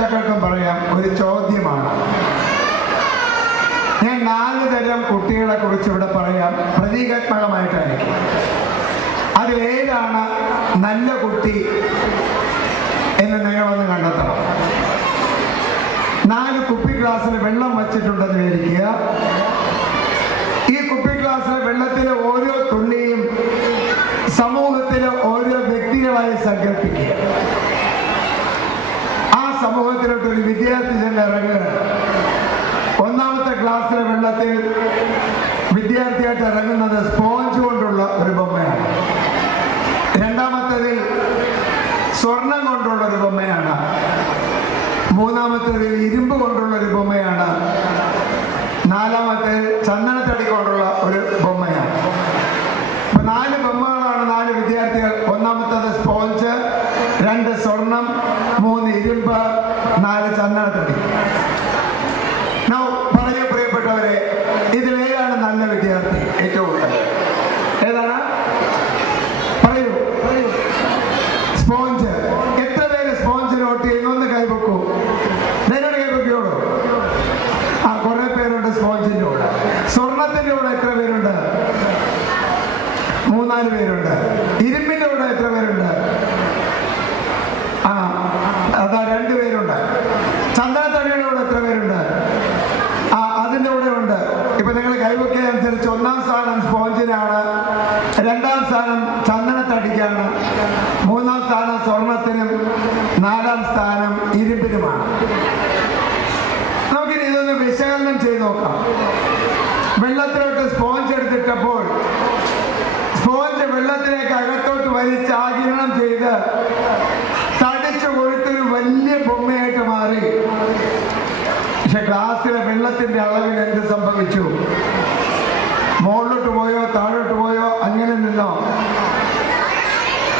രക്ഷകർത്താക്കൾക്കും പറയാം, ഒരു ചോദ്യമാണ്. ഞാൻ 4 തരം കുട്ടികളെ കുറിച്ച് ഇവിടെ പറയാം, പ്രതീകാത്മകമായിട്ടായിരിക്കും. അതിലേതാണ് നല്ല കുട്ടി എന്ന് നിങ്ങളൊന്ന് കണ്ടെത്തണം. 4 കുപ്പി ഗ്ലാസ്സിൽ വെള്ളം വച്ചിട്ടുണ്ടെന്ന് വിചാരിക്കുക. ഈ കുപ്പി ഗ്ലാസ്സിലെ വെള്ളത്തിലെ ഓരോ തുള്ളിയും സമൂഹത്തിലെ ഓരോ വ്യക്തികളായി സങ്കല്പിക്കുക. ആ സമൂഹത്തിലോട്ടൊരു വിദ്യാർത്ഥി ചെന്ന് ഇറങ്ങുകയാണ്. ഒന്നാമത്തെ ഗ്ലാസ്സിലെ വെള്ളത്തിൽ വിദ്യാർത്ഥിയായിട്ട് ഇറങ്ങുന്നത് സ്പോഞ്ച് കൊണ്ടുള്ള ഒരു ബൊമ്മയാണ്. രണ്ടാമത്തേതിൽ സ്വർണം കൊണ്ടുള്ള ഒരു ബൊമ്മയാണ്. മൂന്നാമത്തേതിൽ ഇരുമ്പ് കൊണ്ടുള്ള ഒരു ബൊമ്മയാണ്. നാലാമത്തേത് ചന്ദനത്തടി കൊണ്ടുള്ള ഒരു ബൊമ്മയാണ്. അപ്പൊ 4 ബൊമ്മകളാണ് 4 വിദ്യാർത്ഥികൾ. ഒന്നാമത്തേത് സ്പോഞ്ച്, 2 സ്വർണം, 3 ഇരുമ്പ്, 4 ചന്ദനത്തടി. പറയൂ പ്രിയപ്പെട്ടവരെ, ഇതിലേതാണ് നല്ല വിദ്യാർത്ഥി? ഏറ്റവും കൂടുതൽ ഏതാണ്? പറയൂ. സ്പോഞ്ച്. എത്ര പേര് സ്പോഞ്ച് നോട്ട് ചെയ്യുന്നു? ഒന്ന് കൈവെക്കൂ. നിങ്ങളുടെ കൈവെക്കോളൂ. കുറെ പേരുണ്ട് സ്പോഞ്ചിന്റെ കൂടെ. സ്വർണത്തിന്റെ കൂടെ എത്ര പേരുണ്ട്? 3-4 പേരുണ്ട്. ഇരുമ്പിന്റെ കൂടെ എത്ര പേരുണ്ട്? അതാ 2 പേരുണ്ട്. ചന്ദനത്തടിയുടെ കൂടെ എത്ര പേരുണ്ട്? അതിന്റെ കൂടെ ഉണ്ട്. ഇപ്പൊ നിങ്ങൾ കൈവയ്ക്കുക അനുസരിച്ച് 1-ാം സ്ഥാനം സ്പോഞ്ചിനാണ്, 2-ാം സ്ഥാനം ചന്ദനത്തടിക്കാണ്, 3-ാം സ്ഥാനം സ്വർണത്തിനും, 4-ാം സ്ഥാനം ഇരുമ്പിനുമാണ്. നമുക്കിനി ഇതൊന്ന് വിശകലനം ചെയ്ത് നോക്കാം. വെള്ളത്തിലോട്ട് സ്പോഞ്ച് എടുത്തിട്ടപ്പോൾ സ്പോഞ്ച് വെള്ളത്തിലേക്ക് അകത്തോട്ട് വലിച്ച് ആഗിരണം ചെയ്ത് തടിച്ചു കൊഴുത്തൊരു വലിയ ബൊമ്മയായിട്ട് മാറി. പക്ഷെ ഗ്ലാസ്സിലെ വെള്ളത്തിന്റെ അളവിൽ എന്ത് സംഭവിച്ചു? മുകളിലോട്ട് പോയോ താഴോട്ട് പോയോ? അങ്ങനെ നിന്നോ?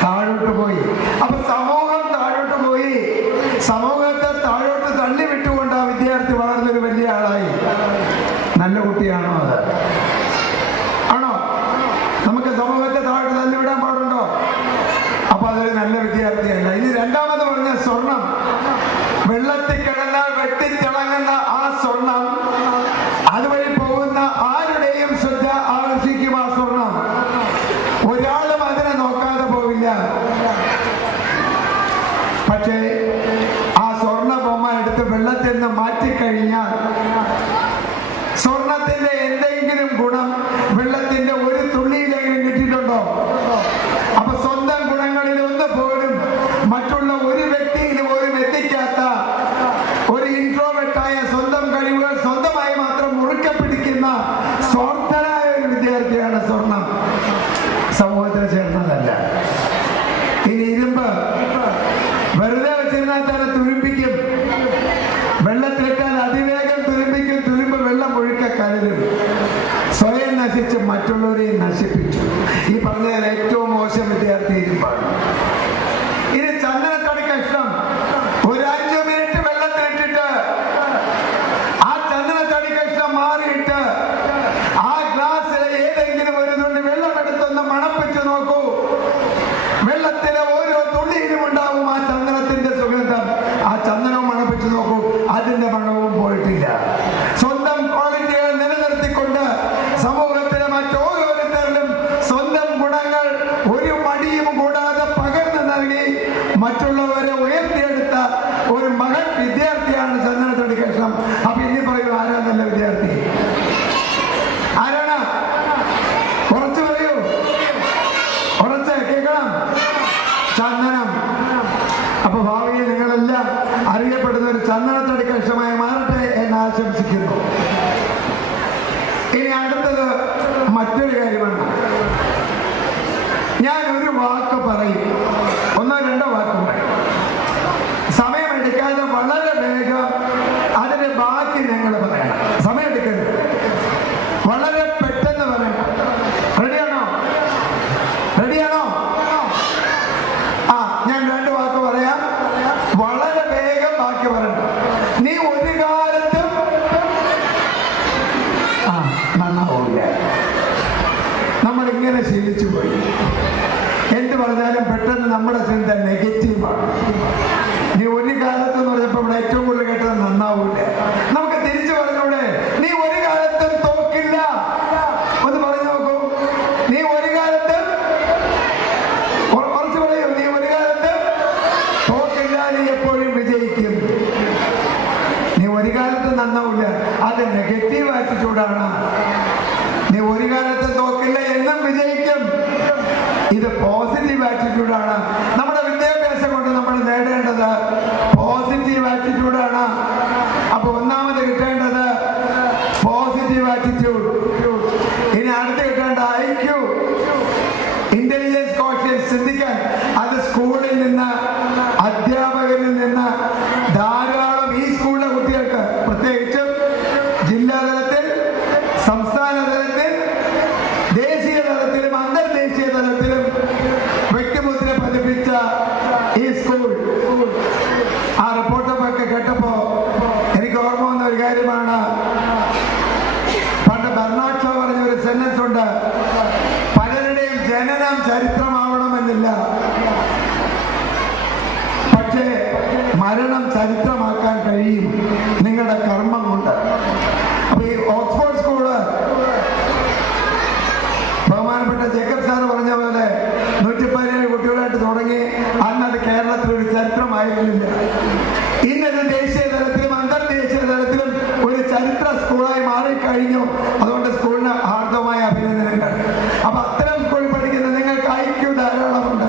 താഴോട്ട് പോയി. അപ്പൊ സമൂഹം താഴോട്ട് പോയി. സമൂഹത്തെ താഴോട്ട് തള്ളി വിട്ടുകൊണ്ട് ആ വിദ്യാർത്ഥി വളർന്നൊരു വലിയ ആളായി. നല്ല കുട്ടിയാണോ അത്? ആണോ? നമുക്ക് സമൂഹത്തെ താഴോട്ട് തള്ളിവിടാൻ പാടുണ്ടോ? അപ്പൊ അതൊരു നല്ല വിദ്യാർത്ഥിയല്ല. ഇനി രണ്ടാമത് പറഞ്ഞ സ്വർണം. വെള്ളത്തിൽ കിടന്നാൽ വെട്ടിത്തിളങ്ങുന്ന ആ സ്വർണം അതുവഴി പോകുന്ന ആരുടെയും ശ്രദ്ധ ആകർഷിക്കും. ആ സ്വർണം ഒരാളും അതിനെ നോക്കാതെ പോവില്ല. പക്ഷേ ആ സ്വർണ്ണ ബൊമ്മ എടുത്ത് വെള്ളത്തിൽ നിന്ന് മാറ്റിക്കഴിഞ്ഞാൽ സ്വർണത്തിന്റെ എന്തെങ്കിലും ഗുണം വെള്ളത്തിന്റെ ഒരു തുള്ളിയിലെങ്കിലും കിട്ടിയിട്ടുണ്ടോ? അപ്പൊ സ്വന്തം ഗുണങ്ങളിൽ ഒന്ന് പോലും മറ്റുള്ള ഒരു വ്യക്തിയിലും പോലും എത്തിക്കാത്ത ഒരു ഇൻട്രോവേർട്ടായ, സ്വന്തം കഴിവുകൾ സ്വന്തമായി മാത്രം മുറുക്കെ പിടിക്കുന്ന സ്വാർത്ഥനായ ഒരു വിദ്യാർത്ഥിയാണ് സ്വർണം. സമൂഹത്തിന് ചേർന്നതല്ല. ഇനി ഇരുമ്പ്. വെറുതെ വെച്ചിരുന്നാൽ തന്നെ തുരുമ്പിക്കും. വെള്ളത്തിലിട്ടാൽ അതിവേഗം തുരുമ്പിക്കും. തുരുമ്പ് വെള്ളം ഒഴുക്കെ കലരും. സ്വയം നശിച്ച് മറ്റുള്ളവരെയും നശിപ്പിച്ചു. ഈ പറഞ്ഞതിൽ ഏറ്റവും മോശം വിദ്യാർത്ഥി ഇരുമ്പാണ്. ഇനി ചന്ദനത്തടി കഷ്ണം ഒരു 5 മിനിറ്റ് വെള്ളത്തിലിട്ടിട്ട് ആ ചന്ദനത്തടി കഷ്ണം മാറിയിട്ട് ആ ഗ്ലാസ്സിലെ ഏതെങ്കിലും ഒരു തുള്ളി വെള്ളം എടുത്തൊന്ന് മണപ്പിച്ചു നോക്കൂ. വെള്ളത്തിലെ ഓരോ തുള്ളിയിലും ഉണ്ടാവും ആ ചന്ദനത്തിന്റെ സുഗന്ധം. ആ ചന്ദനവും മണപ്പിച്ചു നോക്കൂ. അതിന്റെ മണവും പോയിട്ടില്ല. സ്വന്തം ക്വാളിറ്റികൾ നിലനിർത്തിക്കൊണ്ട് സമൂഹത്തിലെ മറ്റോരോരുത്തരിലും സ്വന്തം ഗുണങ്ങൾ ഒരു മടിയും കൂടാതെ പകർന്നു നൽകി മറ്റുള്ളവരെ ഉയർത്തിയെടുത്ത ഒരു മകൻ വിദ്യാർത്ഥിയാണ് ചന്ദനത്തടി കഷ്ണം. അപ്പൊ ഇനി പറയൂ, ആരാ നല്ല വിദ്യാർത്ഥി? ആരാണ്? കുറച്ച് പറയൂ. കുറച്ച് കേൾക്കണം. ചന്ദനം. അപ്പൊ ഭാവിയിൽ നിങ്ങളെല്ലാം അറിയപ്പെടുന്ന ഒരു ചന്ദനത്തടി കഷ്ണമായി മാറട്ടെ എന്ന് ആശംസിക്കുന്നു. ഇനി അടുത്തത് മറ്റൊരു കാര്യമാണ്. ഞാൻ ഒരു വാക്ക് പറയും, 1-2 വാക്ക് പറയും. സമയമെടുക്കാതെ വളരെ വേഗം അതിന്റെ ബാക്കി ഞങ്ങൾ പറയണം. സമയമെടുക്കരുത്, വളരെ പെട്ടെന്ന് പറയണം. റെഡിയാണോ? റെഡിയാണോ? ഞാൻ 2 വാക്ക് പറയാം. വളരെ വേഗം ബാക്കി പറയണം. നീ ഒരു കാലത്തും നന്നാവില്ല. നമ്മളിങ്ങനെ ശീലിച്ചു പോയി. എന്ത് പറഞ്ഞാലും പെട്ടെന്ന് നമ്മുടെ ചിന്ത നെഗറ്റീവാണ്. നീ ഒരു കാലത്ത് എന്ന് പറഞ്ഞപ്പോൾ ഇവിടെ ഏറ്റവും ആ റിപ്പോർട്ടൊക്കെ കേട്ടപ്പോ എനിക്ക് ഓർമ്മ വന്ന ഒരു കാര്യമാണ്, പണ്ട് ബെർണാഡ് ഷോ പറഞ്ഞ ഒരു സെന്റൻസ് ഉണ്ട്, പലരുടെയും ജനനം ചരിത്രമാവണമെന്നില്ല, പക്ഷേ മരണം ചരിത്രമാക്കാൻ കഴിയും നിങ്ങളുടെ കർമ്മം കൊണ്ട്. അപ്പൊ ഈ ഓക്സ്ഫോർഡ് സ്കൂള് ബഹുമാനപ്പെട്ട ജേക്കബ് സാറ് പറഞ്ഞ പോലെ 117 കുട്ടികളായിട്ട് തുടങ്ങി. അന്നത് കേരളത്തിൽ ഒരു ചരിത്രമായിരുന്നില്ല. ഇന്നത് ദേശീയ തലത്തിലും അന്തർദേശീയ തലത്തിലും ഒരു ചരിത്ര സ്കൂളായി മാറിക്കഴിഞ്ഞു. അതുകൊണ്ട് സ്കൂളിന് ഹാർദമായ അഭിനന്ദനങ്ങൾ. അപ്പൊ അത്തരം സ്കൂളിൽ പഠിക്കുന്ന നിങ്ങൾക്ക് ഐക്യു ധാരാളമുണ്ട്.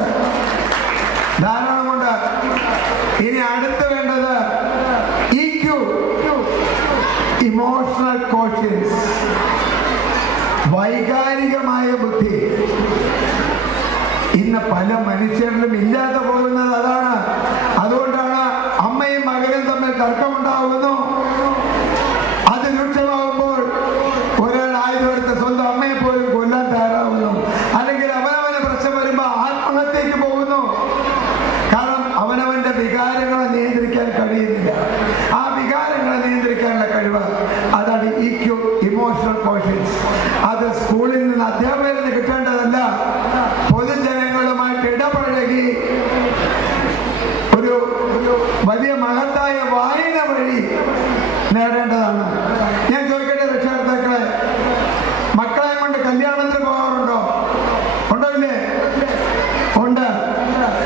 ഇനി അടുത്ത് വേണ്ടത് EQ, ഇമോഷണൽ കോഷ്യൻസ്, വൈകാരികമായ ബുദ്ധി. ഇന്ന് പല മനുഷ്യരിലും ഇല്ലാതെ പോകുന്നത് അതാണ്. അതുകൊണ്ടാണ് അമ്മയും മകനും തമ്മിൽ തർക്കമുണ്ടാകുന്നു. അത് രൂക്ഷമാകുമ്പോൾ ഒരാൾ ആയുധമെടുത്ത് സ്വന്തം അമ്മയെ പോലും കൊല്ലാൻ തയ്യാറാവുന്നു. അല്ലെങ്കിൽ അവനവന് പ്രശ്നം വരുമ്പോൾ ആത്മഹത്യക്ക് പോകുന്നു. കാരണം അവനവന്റെ വികാരങ്ങളെ നിയന്ത്രിക്കാൻ കഴിയുന്നില്ല. ആ വികാരങ്ങളെ നിയന്ത്രിക്കാനുള്ള കഴിവ്, അതാണ് EQ, ഇമോഷണൽ കോഷ്യൻസ്. അത് സ്കൂളിൽ നിന്ന് അധ്യാപകരിൽ കിട്ടേണ്ടതല്ല, പൊതുജനങ്ങളുമായിട്ട് ഇടപഴകി ഒരു വലിയ മഹത്തായ വായന വഴി നേടേണ്ടതാണ്. ഞാൻ ചോദിക്കട്ടെ രക്ഷകർത്താക്കളെ, മക്കളെ കൊണ്ട് കല്യാണത്തിന് പോകാറുണ്ടോ? ഉണ്ടോ ഇല്ലേ? ഉണ്ട്.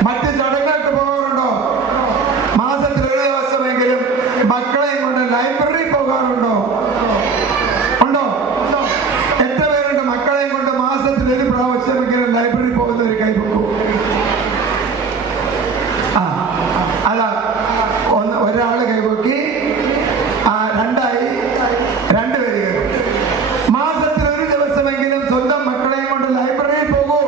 മറ്റ് ചടങ്ങുകൾക്ക് പോകാറുണ്ടോ? മാസത്തിൽ ഒരു ദിവസമെങ്കിലും മക്കളെയും കൊണ്ട് ലൈബ്രറി പോകാറുണ്ടോ? ഉണ്ടോ? എത്ര പേരുണ്ട് മക്കളെയും കൊണ്ട് മാസത്തിൽ ഒരു പ്രാവശ്യമെങ്കിലും ലൈബ്രറി പോകുന്ന ഒരു കൈവെക്കൂ? അതാ ഒരാള് കൈവക്കി, രണ്ടായി, രണ്ടുപേര് കൈവക്കി. മാസത്തിൽ ഒരു ദിവസമെങ്കിലും സ്വന്തം മക്കളെയും കൊണ്ട് ലൈബ്രറിയിൽ പോകൂ.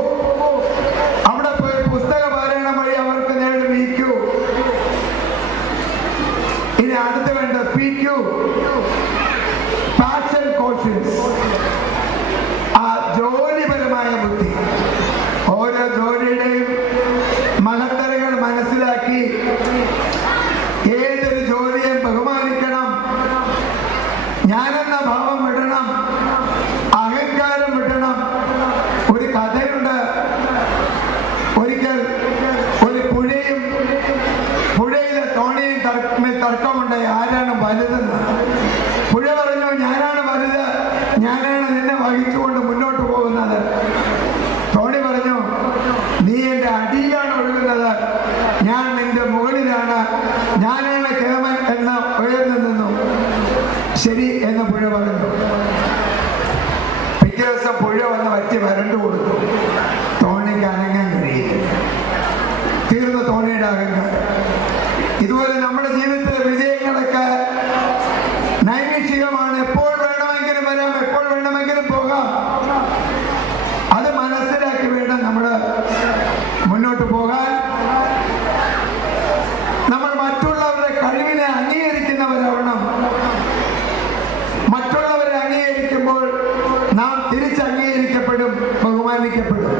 അവിടെ പോയി പുസ്തക പാരായണം വഴി അവർക്ക് നേടും EQ. ഇനി അടുത്ത് വേണ്ട PQ, പാഷൻ കോഷ്യൻസ്, ജോലിപരമായ ബുദ്ധി. ഓരോ ജോലിയുടെയും മഹത്തരങ്ങൾ മനസ്സിലാക്കി ഏതൊരു ജോലിയെയും ബഹുമാനിക്കണം. ഞാനെന്ന ഭാവം വിടണം, അഹങ്കാരം വിടണം. ഒരു കഥയുണ്ട്. ഒരിക്കൽ ഒരു പുഴയിലെ തോണിയും തർക്കമുണ്ടായി, ആരാണ് വലുതെന്ന്. പുഴ പറഞ്ഞു, ഞാനാണ് വലുത്, ഞാനാണ് നിന്നെ വഹിച്ചുകൊണ്ട് മുന്നോട്ട് പോകുന്നത്. തോണി പറഞ്ഞു, നീ എന്റെ അടിയിലാണ് ഒഴുകുന്നത്, ഞാൻ നിന്റെ മുകളിലാണ്, ഞാനാണ് കേമൻ എന്ന് ഉയർന്നു നിന്നു. ശരി എന്ന് പുഴ പറഞ്ഞു. പിറ്റേ ദിവസം പുഴ വന്ന് വറ്റി വരണ്ടു കൊടുത്തു. തോണിക്ക് അനങ്ങാൻ കഴിയില്ല. തീർന്നു തോണിയുടെ അഹങ്കാരം. ഇതുപോലെ നമ്മുടെ ജീവിതത്തിലെ വിജയങ്ങളൊക്കെ നൈമിഷികമാണ്. എപ്പോൾ വേണമെങ്കിലും വരാം, എപ്പോൾ വേണമെങ്കിലും പോകാം. അത് മനസ്സിലാക്കി വേണം നമ്മൾ മുന്നോട്ട് പോകാൻ. നമ്മൾ മറ്റുള്ളവരുടെ കഴിവിനെ അംഗീകരിക്കുന്നവരാവണം. മറ്റുള്ളവരെ അംഗീകരിക്കുമ്പോൾ നാം തിരിച്ച് അംഗീകരിക്കപ്പെടും, ബഹുമാനിക്കപ്പെടും.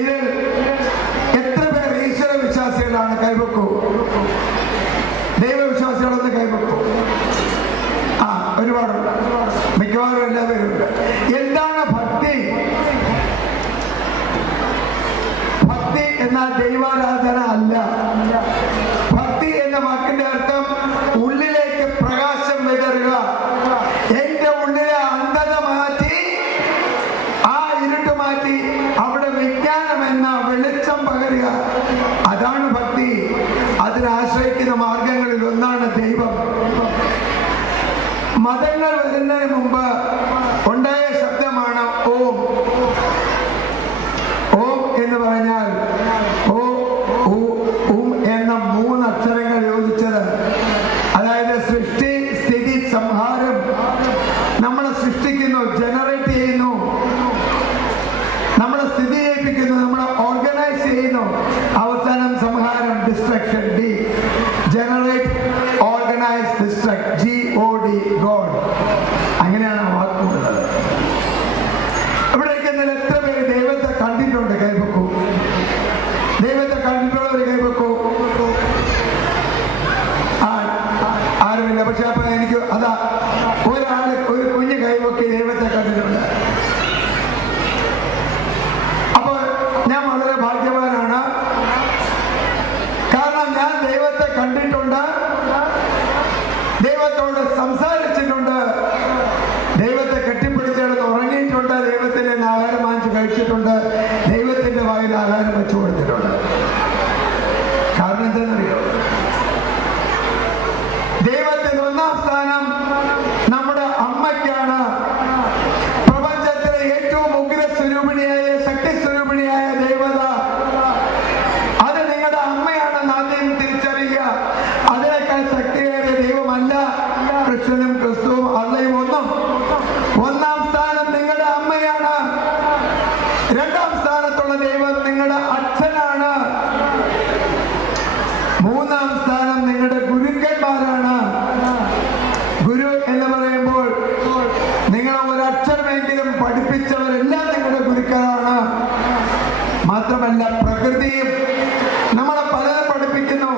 ഇതിൽ എത്ര പേർ ഈശ്വര വിശ്വാസികളാണ്? കൈവെക്കൂ. ദൈവവിശ്വാസികളൊന്ന് കൈവെക്കൂ. ഒരുപാടുണ്ട്. മിക്കവാറും എല്ലാവരും ഉണ്ട്. എന്താണ് ഭക്തി? ഭക്തി എന്നാൽ ദൈവാരാധന അല്ല. ഭക്തി എന്ന വാക്കിന്റെ അർത്ഥം ഉള്ളിലേക്ക് പ്രകാശം വിതറുക. എന്റെ ഉള്ളിലെ അന്ധത മാറ്റി, ആ ഇരുട്ട് മാറ്റി, അവിടെ വിജ്ഞാനം എന്ന വെളിച്ചം പകരുക. അതാണ് ഭക്തി. അതിനാശ്രയിക്കുന്ന മാർഗങ്ങളിൽ ഒന്നാണ് ദൈവം. മതങ്ങൾ വരുന്നതിന് മുമ്പ് ഉണ്ടായ ശബ്ദമാണ് ഓം. ഓം എന്ന് പറഞ്ഞാൽ എന്ന 3 അക്ഷരങ്ങൾ യോജിച്ചത്. അതായത് സൃഷ്ടി, സ്ഥിതി, സംഹാരം. നമ്മളെ സൃഷ്ടിക്കുന്നു, ജനറേറ്റ് ചെയ്യുന്നു, നമ്മളെ സ്ഥിതി ചെയ്യിപ്പിക്കുന്നു, നമ്മളെ ഓർഗനൈസ് ചെയ്യുന്നു. അവസാനം സംഹാരം, destruction. D, generate, organise, destruct. GOD, god. അങ്ങനെയാണ് ആ വാക്കുള്ളത്. ഇവിടേക്ക് എത്ര പേര് ദൈവത്തെ കണ്ടിട്ടുണ്ട്? കൈവെക്കൂ. ദൈവത്തെ കണ്ടിട്ടുള്ളവർ കാരണം എന്തെന്നറിയോ? ദൈവത്തിന് ഒന്നാം സ്ഥാനം നമ്മുടെ അമ്മയ്ക്കാണ്. പ്രപഞ്ചത്തിലെ ഏറ്റവും ഉഗ്രസ്വരൂപിണിയായ ശക്തി സ്വരൂപിണിയായ ദൈവത അത് നിങ്ങളുടെ അമ്മയാണെന്ന് ആദ്യം തിരിച്ചറിയുക. അതിനേക്കാൾ ശക്തിയേറിയ ദൈവമല്ല കൃഷ്ണനും ക്രിസ്തുവും അള്ളയും ഒന്നും. ഒന്നാം സ്ഥാനം നിങ്ങളുടെ അമ്മയാണ്. രണ്ടാം സ്ഥാനത്തുള്ള ദൈവം നിങ്ങളുടെ അച്ഛനാണ്. മൂന്നാം സ്ഥാനം നിങ്ങളുടെ ഗുരുക്കന്മാരാണ്. ഗുരു എന്ന് പറയുമ്പോൾ നിങ്ങൾ ഒരക്ഷരമെങ്കിലും പഠിപ്പിച്ചവരെല്ലാം നിങ്ങളുടെ ഗുരുക്കളാണ്. മാത്രമല്ല പ്രകൃതിയും നമ്മളെ പലതും പഠിപ്പിക്കുന്നു.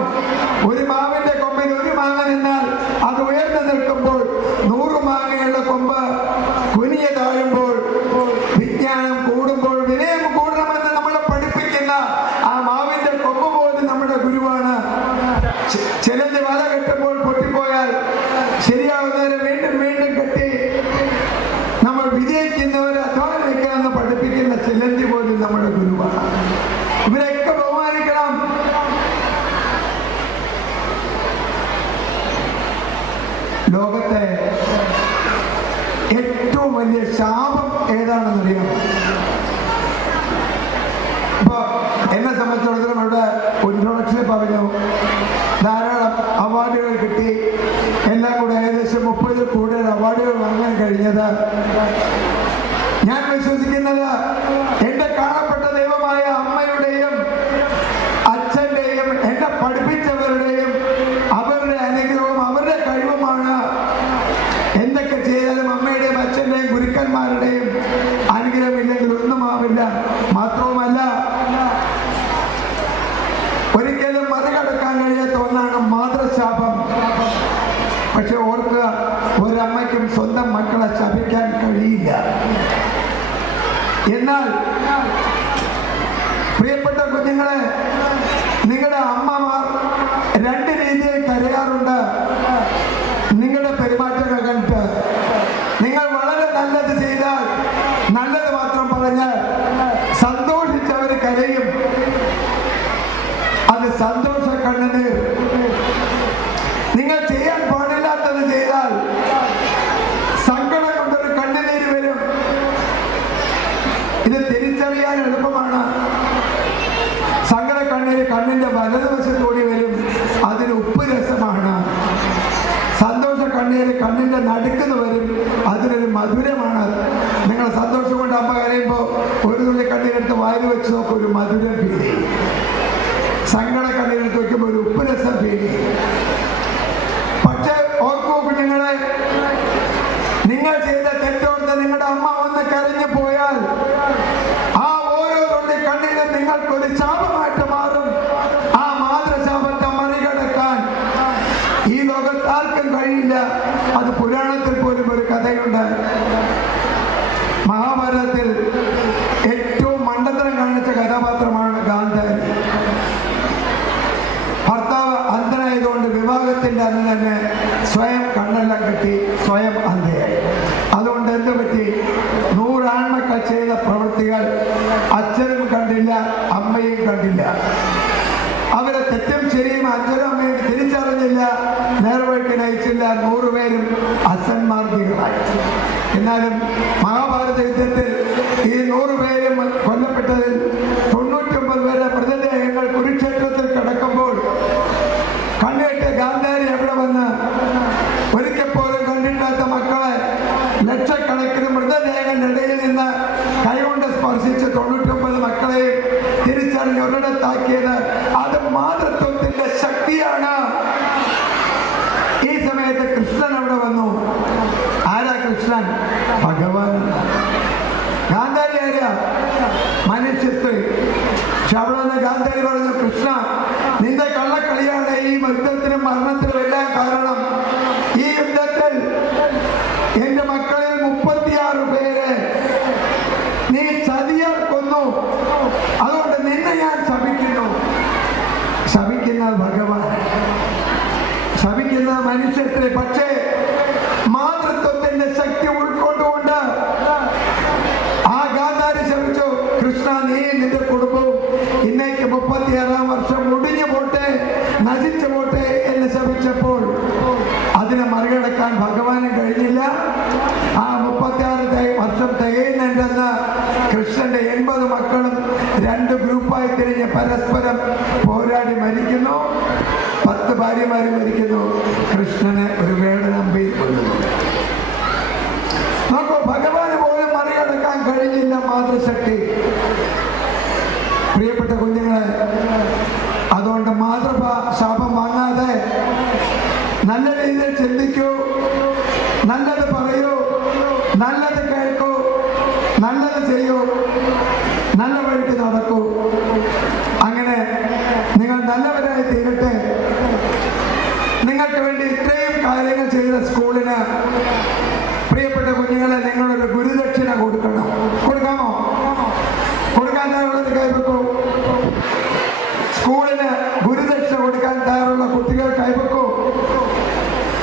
ഒരു മാവിന്റെ കൊമ്പിൽ ഒരു മാങ്ങ നിന്നാൽ അത് ഉയർന്നു നിൽക്കുമ്പോൾ 100 മാങ്ങയുള്ള കൊമ്പ് കുനിയെ താഴുമ്പോൾ വിജ്ഞാനം കൂടുമ്പോൾ വിനയം കൂടണമെന്ന് നമ്മളെ പഠിപ്പിക്കുന്ന ആ മാവിന്റെ കൊമ്പ് പോലും നമ്മുടെ ഗുരുവാണ്. ചിലത് വല കെട്ടുമ്പോൾ പൊട്ടിപ്പോയാൽ ശരിയാവുന്നവരെ വീണ്ടും വീണ്ടും കെട്ടി നമ്മൾ വിജയിക്കുന്നവരെ അധ്വാനിക്കണമെന്ന് പഠിപ്പിക്കുന്ന ചിലന്തി പോലും നമ്മുടെ ഗുരുവാണ്. ഇവരെയൊക്കെ ബഹുമാനിക്കണം. ലോകത്തെ ഏറ്റവും വലിയ ശാപം ഏതാണെന്നറിയാം? ഇപ്പൊ എന്നെ സംബന്ധിച്ചിടത്തോളം ഇവിടെ ഇൻട്രൊഡക്ഷനിൽ പറഞ്ഞു ധാരാളം അവാർഡുകൾ കിട്ടി. എല്ലാം കൂടെ ഏകദേശം 30 കൂടുതൽ അവാർഡുകൾ വാങ്ങാൻ കഴിഞ്ഞത് ഞാൻ വിശ്വസിക്കുന്നത് എന്റെ കാണപ്പെട്ട ദൈവമായ അമ്മയുടെയും അച്ഛന്റെയും എന്നെ പഠിപ്പിച്ചവരുടെയും അവരുടെ അനുഗ്രഹവും അവരുടെ കഴിവുമാണ്. എന്തൊക്കെ ചെയ്താലും അമ്മയുടെയും അച്ഛന്റെയും ഗുരുക്കന്മാരുടെയും അനുഗ്രഹമില്ലെങ്കിൽ ഒന്നും ആവില്ല. മാത്രവുമല്ല ഒരിക്കലും മറികടക്കാൻ കഴിയാത്ത ഒന്നാണ് മാതൃശാപം. പക്ഷെ ഓർക്കുക, ഒരമ്മയ്ക്കും സ്വന്തം മക്കളെ ശപിക്കാൻ കഴിയില്ല. എന്നാൽ പ്രിയപ്പെട്ട കുഞ്ഞുങ്ങളെ, നിങ്ങളുടെ അമ്മമാർ 2 രീതിയിൽ കരയാറുണ്ട്. നിങ്ങളുടെ പെരുമാറ്റങ്ങൾ കണ്ടിട്ട് നിങ്ങൾ വളരെ നല്ലത് ചെയ്താൽ നല്ലത് മാത്രം പറഞ്ഞാൽ സന്തോഷിച്ചവർ കരയും. അത് സന്തോഷ കണ്ണുനീർ. നിങ്ങൾ ചെയ്യാൻ പാടില്ലാത്തത് ചെയ്താൽ സങ്കടം കൊണ്ടൊരു കണ്ണുനീര് വരും. ഇത് തിരിച്ചറിയാൻ എളുപ്പമാണ്. സങ്കട കണ്ണീര് കണ്ണിന്റെ വലതുവശത്തോടി വരും. അതിന് ഉപ്പ് രസമാണ്. സന്തോഷ കണ്ണീര് കണ്ണിന്റെ നടുക്കുന്ന വരും. അതിനൊരു മധുരമാണ്. നിങ്ങൾ സന്തോഷം കൊണ്ട് അമ്മ കരയുമ്പോൾ ഒരു തുള്ളി കണ്ണീരെടുത്ത് വായിൽ വെച്ച് നോക്കും, ഒരു മധുരം ഫീൽ ചെയ്യും. സങ്കട കണ്ണീരെടുത്ത് വയ്ക്കുമ്പോൾ ഒരു ഉപ്പ് രസം ഫീൽ ചെയ്യും. പക്ഷെ ഓർക്കൂ കുഞ്ഞുങ്ങളെ, നിങ്ങൾ ചെയ്ത തെറ്റോർത്ത് നിങ്ങളുടെ അമ്മ ഒന്ന് കരഞ്ഞു പോയാൽ ആ ഓരോ തുള്ളി കണ്ണീരും നിങ്ങൾക്കൊരു ശാപമായിട്ട് മാറും. ആ മാതൃശാപത്തെ മറികടക്കാൻ ഈ ലോകത്ത് ആർക്കും കഴിയില്ല. അത് പുരാണത്തിൽ പോലും ഒരു കഥയുണ്ട്. മഹാഭാരതത്തിൽ ഏറ്റവും മണ്ടത്തരം കാണിച്ച കഥാപാത്രമാണ് ഗാന്ധാരി. ഭർത്താവ് അന്ധനായതുകൊണ്ട് വിവാഹത്തിന്റെ അന്ന് തന്നെ സ്വയം കണ്ണെല്ലാം കെട്ടി സ്വയം അന്ധയായി. അതുകൊണ്ട് എന്ത് പറ്റി? 100 ആൺമക്കൾ ചെയ്ത പ്രവൃത്തികൾ അച്ഛനും കണ്ടില്ല, അമ്മയും കണ്ടില്ല. അവരെ തെറ്റും ശരിയും അച്ഛനും അമ്മയും തിരിച്ചറിഞ്ഞില്ല, നേർവഴിക്ക് നയിച്ചില്ല. 100 പേരും അസന്മാർഗികളായി. എന്നാലും മഹാഭാരത യുദ്ധത്തിൽ ഈ 100 പേരും കൊല്ലപ്പെട്ടതിൽ 99 പേരെ മൃതദേഹങ്ങൾ കുരുക്ഷേത്രത്തിൽ കിടക്കുമ്പോൾ കണ്ണുകെട്ടിയ ഗാന്ധാരി എവിടെ വന്ന് ഒരിക്കൽ പോലും കണ്ടിട്ടാത്ത മക്കളെ ലക്ഷക്കണക്കിന് മൃതദേഹങ്ങളുടെ ഇടയിൽ നിന്ന് കൈകൊണ്ട് സ്പർശിച്ച് 99 മക്കളെയും തിരിച്ചറിഞ്ഞ് ഒരിടത്താക്കിയത് അത് മാതൃത്വത്തിന്റെ ശക്തിയാണ്. ഈ സമയത്ത് കൃഷ്ണൻ അവിടെ വന്നു. ആരാ കൃഷ്ണൻ? ഭഗവാനാണ്. ഗാന്ധാരി ആരാ? മനുഷ്യത്വം. പക്ഷെ അവിടെ നിന്ന് ഗാന്ധാരി പറഞ്ഞു, കൃഷ്ണ, നിന്റെ കള്ളക്കളിയാണ് ഈ യുദ്ധത്തിനും മരണത്തിനും എല്ലാം കാരണം. ഈ യുദ്ധത്തിൽ എന്റെ മക്കളിൽ 36 പേരെ നീ ചതിയാൽ കൊന്നു. അതുകൊണ്ട് നിന്നെ ഞാൻ ശപിക്കുന്നു. ശപിക്കുന്നത് ഭഗവാൻ, ശപിക്കുന്നത് മനുഷ്യത്വം. പക്ഷേ മാതൃത്വത്തിന്റെ ശക്തി ഉൾക്കൊണ്ടുകൊണ്ട് ആ ഗാന്ധാരി ശപിച്ചു, കൃഷ്ണ, നീ നിന്റെ കുടുംബവും ഇന്നേക്ക് 36-ാം വർഷം മുടിഞ്ഞു പോട്ടെ. പരസ്പരം പോരാടി മരിക്കുന്നു. 10 ഭാര്യമാര് മരിക്കുന്നു. കൃഷ്ണനെ ഒരു വേടനമ്പി കൊല്ലുന്നു. നോക്കൂ, ഭഗവാന് പോലും മറികടക്കാൻ കഴിഞ്ഞില്ല മാതൃശക്തി. പ്രിയപ്പെട്ട കുഞ്ഞുങ്ങളെ, അതുകൊണ്ട് ശാപം വാങ്ങാതെ നല്ല രീതിയിൽ ചിന്തിക്കൂ, നല്ലത് പറയൂ, നല്ലത് കേൾക്കൂ, നല്ലത് ചെയ്യൂ, നല്ല വഴിക്ക് നടക്കൂ. അങ്ങനെ നിങ്ങൾ നല്ലവരായി തീരട്ടെ. നിങ്ങൾക്ക് വേണ്ടി ഇത്രയും കാര്യങ്ങൾ ചെയ്ത സ്കൂളിന് പ്രിയപ്പെട്ട കുഞ്ഞുങ്ങളെ നിങ്ങളൊരു ഗുരുദക്ഷിണ കൊടുക്കണം. കൊടുക്കാമോ? കൊടുക്കാൻ തയ്യാറുള്ളത് കൈവെക്കൂ. സ്കൂളിന് ഗുരുദക്ഷിണ കൊടുക്കാൻ തയ്യാറുള്ള കുട്ടികൾക്ക്